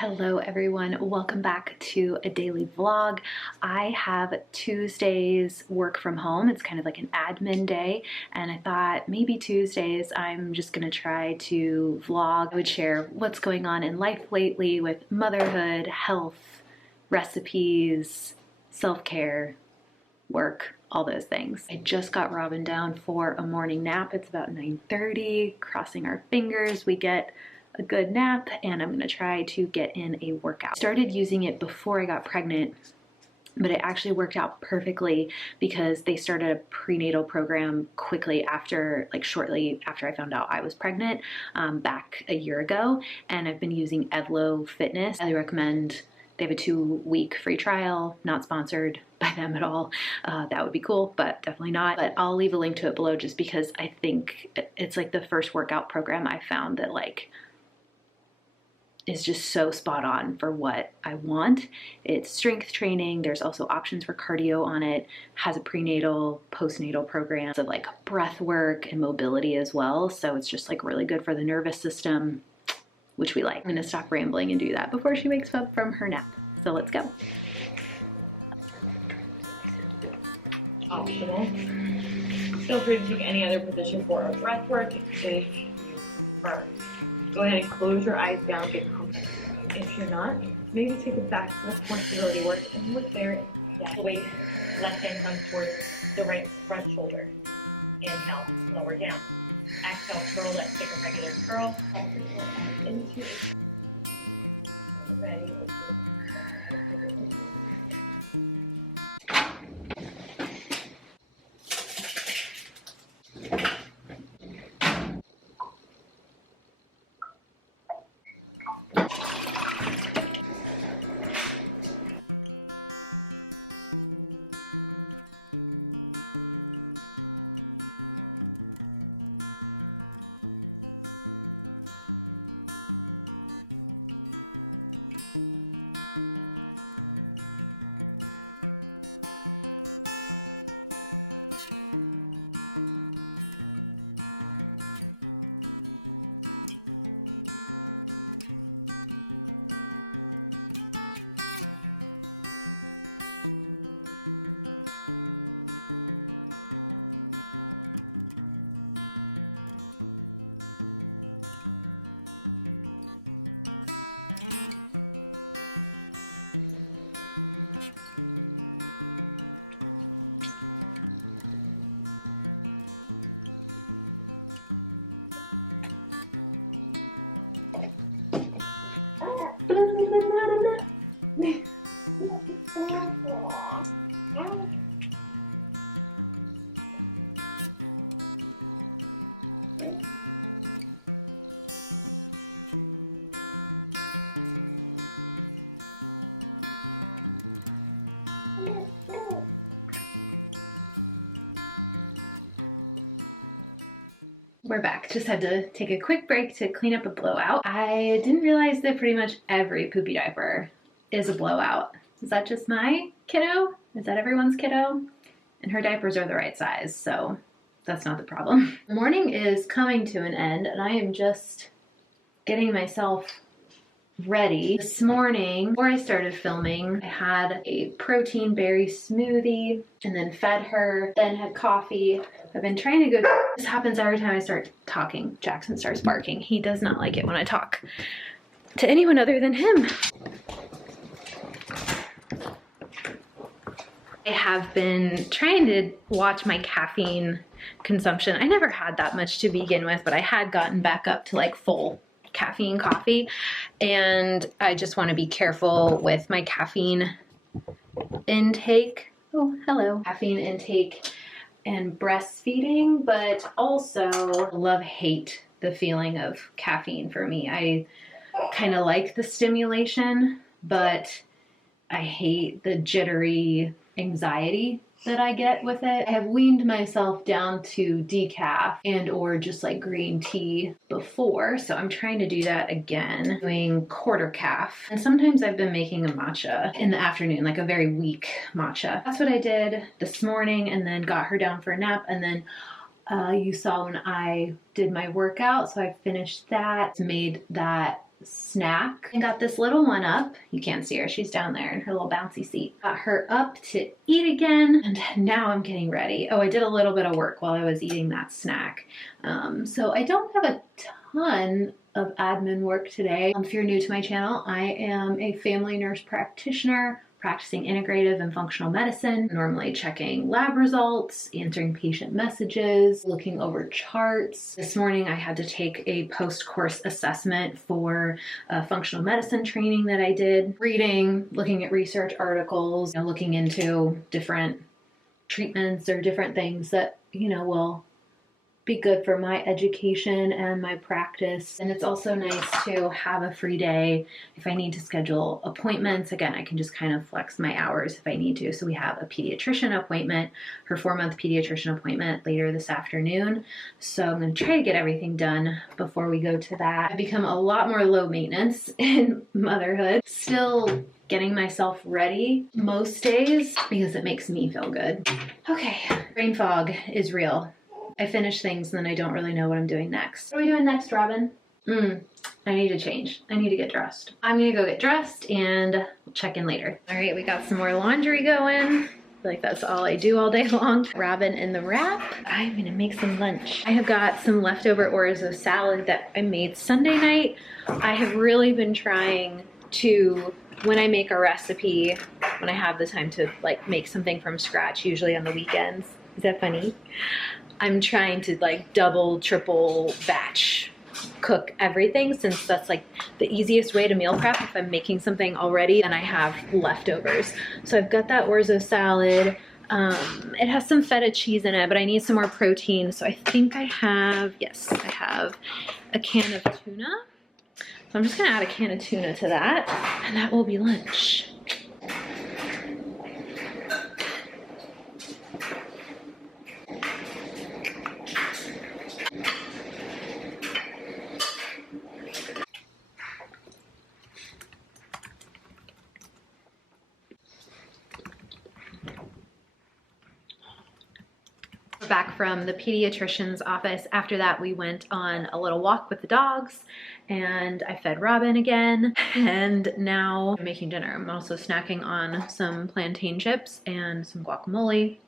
Hello everyone, welcome back to a daily vlog. I have Tuesdays work from home. It's kind of like an admin day, and I thought maybe Tuesdays I'm just gonna try to vlog. I would share what's going on in life lately with motherhood, health, recipes, self-care, work, all those things. I just got Robin down for a morning nap. It's about 9:30, crossing our fingers we get a good nap, and I'm gonna try to get in a workout. Started using it before I got pregnant, but it actually worked out perfectly because they started a prenatal program quickly after, like shortly after I found out I was pregnant, back a year ago, and I've been using Evlo Fitness. I recommend. They have a 2-week free trial, not sponsored by them at all. That would be cool, but definitely not. But I'll leave a link to it below just because I think it's like the first workout program I found that like is just so spot on for what I want. It's strength training. There's also options for cardio on it. Has a prenatal, postnatal program. So like breath work and mobility as well. So it's just like really good for the nervous system, which we like. I'm gonna stop rambling and do that before she wakes up from her nap. So let's go. Optional. Feel free to take any other position for a breath work if you prefer. Go ahead and close your eyes down, get comfortable. If you're not, maybe take it back to the core stability work and look there. Yeah. Weight, left hand comes towards the right front shoulder. Inhale, lower down. Exhale, curl, let's take a regular curl. Into it. Ready. We're back. Just had to take a quick break to clean up a blowout. I didn't realize that pretty much every poopy diaper is a blowout. Is that just my kiddo? Is that everyone's kiddo? And her diapers are the right size, so that's not the problem. The morning is coming to an end, and I am just getting myself ready. This morning, before I started filming, I had a protein berry smoothie and then fed her, then had coffee. I've been trying to go. This happens every time I start talking. Jackson starts barking. He does not like it when I talk to anyone other than him. I have been trying to watch my caffeine consumption. I never had that much to begin with, but I had gotten back up to like full caffeine coffee, and I just want to be careful with my caffeine intake. Oh, hello. Caffeine intake and breastfeeding, but also love-hate the feeling of caffeine for me. I kind of like the stimulation, but I hate the jittery anxiety that I get with it. I have weaned myself down to decaf and or just like green tea before, so I'm trying to do that again, doing quarter calf. And sometimes I've been making a matcha in the afternoon, like a very weak matcha. That's what I did this morning, and then got her down for a nap, and then you saw when I did my workout, so I finished that, made that snack. I got this little one up. You can't see her. She's down there in her little bouncy seat. Got her up to eat again, and now I'm getting ready. Oh, I did a little bit of work while I was eating that snack. So I don't have a ton of admin work today. If you're new to my channel, I am a family nurse practitioner practicing integrative and functional medicine, normally checking lab results, answering patient messages, looking over charts. This morning I had to take a post-course assessment for a functional medicine training that I did, reading, looking at research articles, looking into different treatments or different things that, will be good for my education and my practice. And it's also nice to have a free day if I need to schedule appointments. Again, I can just kind of flex my hours if I need to. So we have a pediatrician appointment, her 4-month pediatrician appointment later this afternoon. So I'm going to try to get everything done before we go to that. I've become a lot more low maintenance in motherhood. Still getting myself ready most days because it makes me feel good. Okay, brain fog is real. I finish things and then I don't really know what I'm doing next. What are we doing next, Robin? I need to change. I need to get dressed. I'm gonna go get dressed and we'll check in later. All right, we got some more laundry going. I feel like that's all I do all day long. Robin in the wrap. I'm gonna make some lunch. I have got some leftover orzo salad that I made Sunday night. I have really been trying to, when I make a recipe, when I have the time to like make something from scratch, usually on the weekends. Is that funny? I'm trying to like double, triple batch cook everything, since that's like the easiest way to meal prep if I'm making something already and I have leftovers. So I've got that orzo salad. It has some feta cheese in it, but I need some more protein. So I think I have, yes, I have a can of tuna. So I'm just gonna add a can of tuna to that, and that will be lunch. Back from the pediatrician's office. After that, we went on a little walk with the dogs and I fed Robin again. And now I'm making dinner. I'm also snacking on some plantain chips and some guacamole,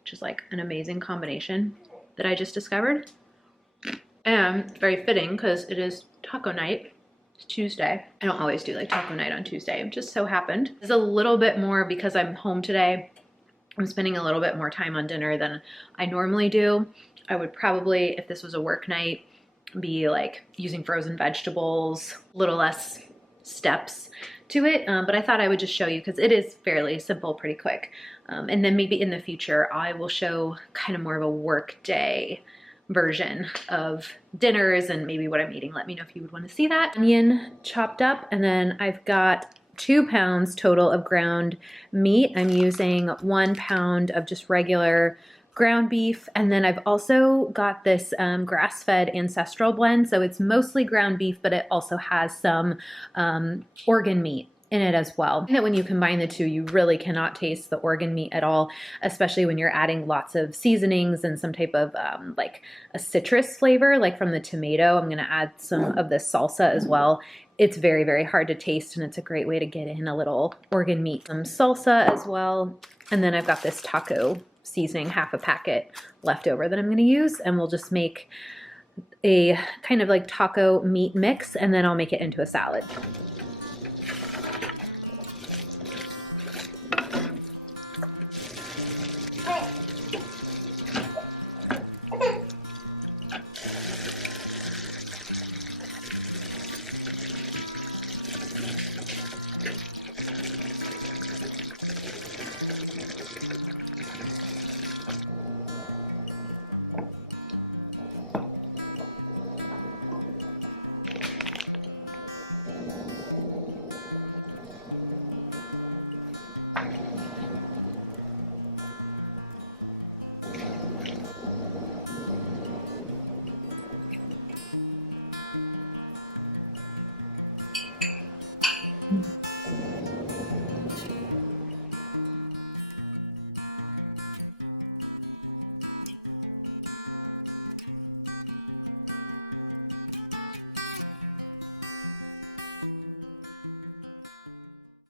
which is like an amazing combination that I just discovered. And it's very fitting because it is taco night. It's Tuesday. I don't always do like taco night on Tuesday. It just so happened. It's a little bit more because I'm home today. I'm spending a little bit more time on dinner than I normally do. I would probably, if this was a work night, be like using frozen vegetables, a little less steps to it. But I thought I would just show you because it is fairly simple, pretty quick. And then maybe in the future, I will show kind of more of a work day version of dinners and maybe what I'm eating. Let me know if you would want to see that. Onion chopped up, and then I've got 2 pounds total of ground meat. I'm using 1 pound of just regular ground beef. And then I've also got this grass-fed ancestral blend. So it's mostly ground beef, but it also has some organ meat in it as well. And when you combine the two, you really cannot taste the organ meat at all, especially when you're adding lots of seasonings and some type of like a citrus flavor, like from the tomato. I'm gonna add some of this salsa as well. It's very, very hard to taste, and it's a great way to get in a little organ meat. Some salsa as well. And then I've got this taco seasoning, half a packet left over that I'm gonna use, and we'll just make a kind of like taco meat mix, and then I'll make it into a salad.